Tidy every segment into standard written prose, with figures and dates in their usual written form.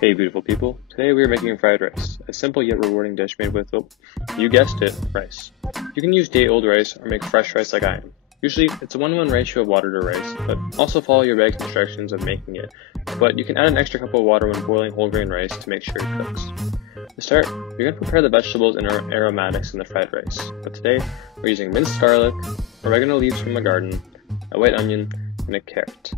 Hey beautiful people, today we are making fried rice, a simple yet rewarding dish made with, oh, you guessed it, rice. You can use day-old rice or make fresh rice like I am. Usually it's a 1-to-1 ratio of water to rice, but also follow your bag's instructions of making it. But you can add an extra cup of water when boiling whole grain rice to make sure it cooks. To start, you're going to prepare the vegetables and aromatics in the fried rice, but today we're using minced garlic, oregano leaves from the garden, a white onion, and a carrot.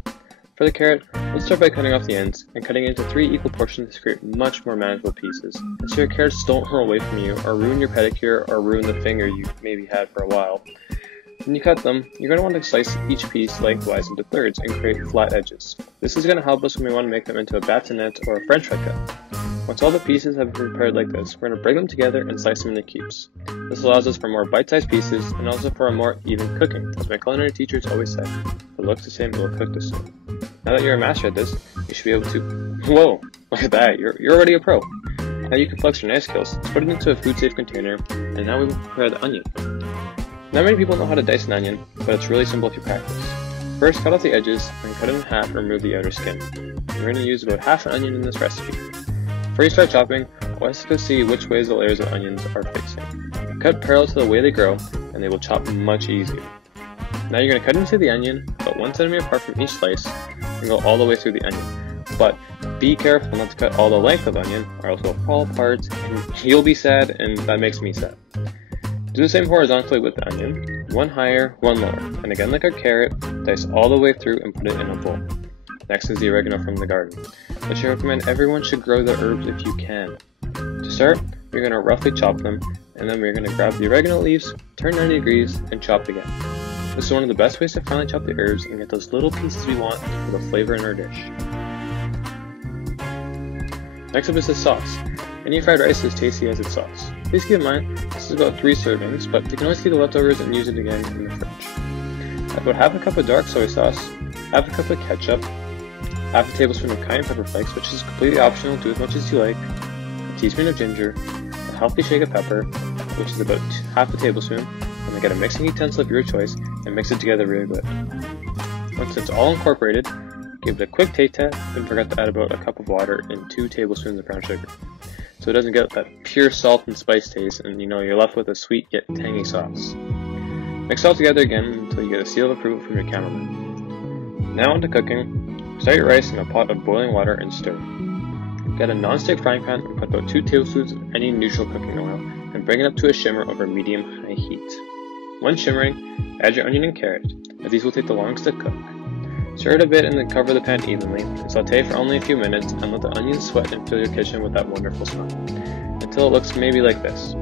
For the carrot, let's start by cutting off the ends and cutting it into 3 equal portions to create much more manageable pieces, and so your carrots don't hurl away from you or ruin your pedicure or ruin the finger you maybe had for a while. When you cut them, you're going to want to slice each piece lengthwise into thirds and create flat edges. This is going to help us when we want to make them into a batonette or a french fry cut. Once all the pieces have been prepared like this, we're going to bring them together and slice them into cubes. This allows us for more bite-sized pieces and also for a more even cooking. As my culinary teachers always said, if it looks the same, it will cook the same. Now that you're a master at this, you should be able to... Whoa! Look at that, you're already a pro! Now you can flex your knife skills. Let's put it into a food-safe container, and now we will prepare the onion. Not many people know how to dice an onion, but it's really simple if you practice. First, cut off the edges, then cut it in half and remove the outer skin. We're going to use about half an onion in this recipe. Before you start chopping, always go see which ways the layers of onions are facing. Cut parallel to the way they grow, and they will chop much easier. Now you're going to cut into the onion, about 1 centimeter apart from each slice, and go all the way through the onion. But be careful not to cut all the length of the onion, or else it will fall apart, and you'll be sad, and that makes me sad. Do the same horizontally with the onion, 1 higher, 1 lower, and again like our carrot, dice all the way through and put it in a bowl. Next is the oregano from the garden, which I recommend everyone should grow the herbs if you can. To start, we're going to roughly chop them, and then we're going to grab the oregano leaves, turn 90 degrees, and chop again. This is one of the best ways to finely chop the herbs and get those little pieces we want for the flavor in our dish. Next up is the sauce. Any fried rice is tasty as its sauce. Please keep in mind, this is about 3 servings, but you can always keep the leftovers and use it again in the fridge. About half a cup of dark soy sauce, half a cup of ketchup, half a tablespoon of cayenne pepper flakes, which is completely optional, do as much as you like, a teaspoon of ginger, a healthy shake of pepper, which is about half a tablespoon, and then get a mixing utensil of your choice and mix it together really good. Once it's all incorporated, give it a quick taste test, and forget to add about a cup of water and 2 tablespoons of brown sugar, so it doesn't get that pure salt and spice taste, and you're left with a sweet yet tangy sauce. Mix it all together again until you get a seal of approval from your cameraman. Now on to cooking. Start your rice in a pot of boiling water and stir. Get a non-stick frying pan and put about 2 tablespoons of any neutral cooking oil and bring it up to a shimmer over medium-high heat. When shimmering, add your onion and carrot, as these will take the longest to cook. Stir it a bit and then cover the pan evenly, and saute for only a few minutes and let the onions sweat and fill your kitchen with that wonderful smell, until it looks maybe like this.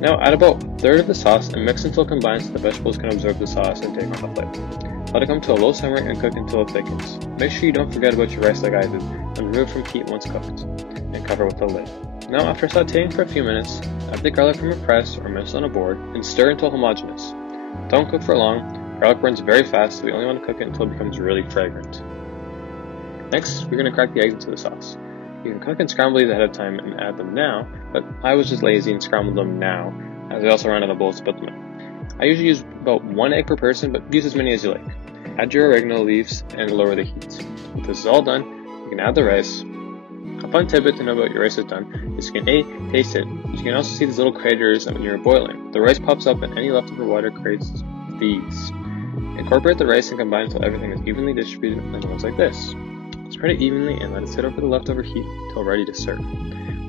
Now add about a third of the sauce and mix until it combines so the vegetables can absorb the sauce and take on the flavor. Let it come to a low simmer and cook until it thickens. Make sure you don't forget about your rice like I did, and remove from heat once cooked, and cover with a lid. Now after sauteing for a few minutes, add the garlic from a press or mince on a board and stir until homogeneous. Don't cook for long. Garlic burns very fast, so we only want to cook it until it becomes really fragrant. Next, we're going to crack the eggs into the sauce. You can cook and scramble these ahead of time and add them now, but I was just lazy and scrambled them now, as I also ran out of bowls to put them in. I usually use about 1 egg per person, but use as many as you like. Add your oregano leaves and lower the heat. Once this is all done, you can add the rice. A fun tidbit to know about your rice is done is you can A, taste it, but you can also see these little craters when you're boiling. The rice pops up and any leftover water creates these. Incorporate the rice and combine until everything is evenly distributed and it looks like this. Spread it evenly and let it sit over the leftover heat until ready to serve.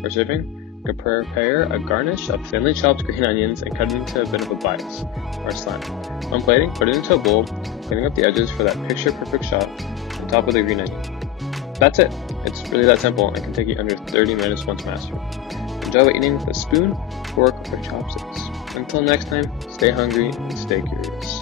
For serving, you can prepare a garnish of thinly chopped green onions and cut it into a bit of a bias, or slant. When plating, put it into a bowl, cleaning up the edges for that picture-perfect shot on top of the green onion. That's it. It's really that simple and can take you under 30 minutes once mastered. Enjoy while eating with a spoon, fork, or chopsticks. Until next time, stay hungry and stay curious.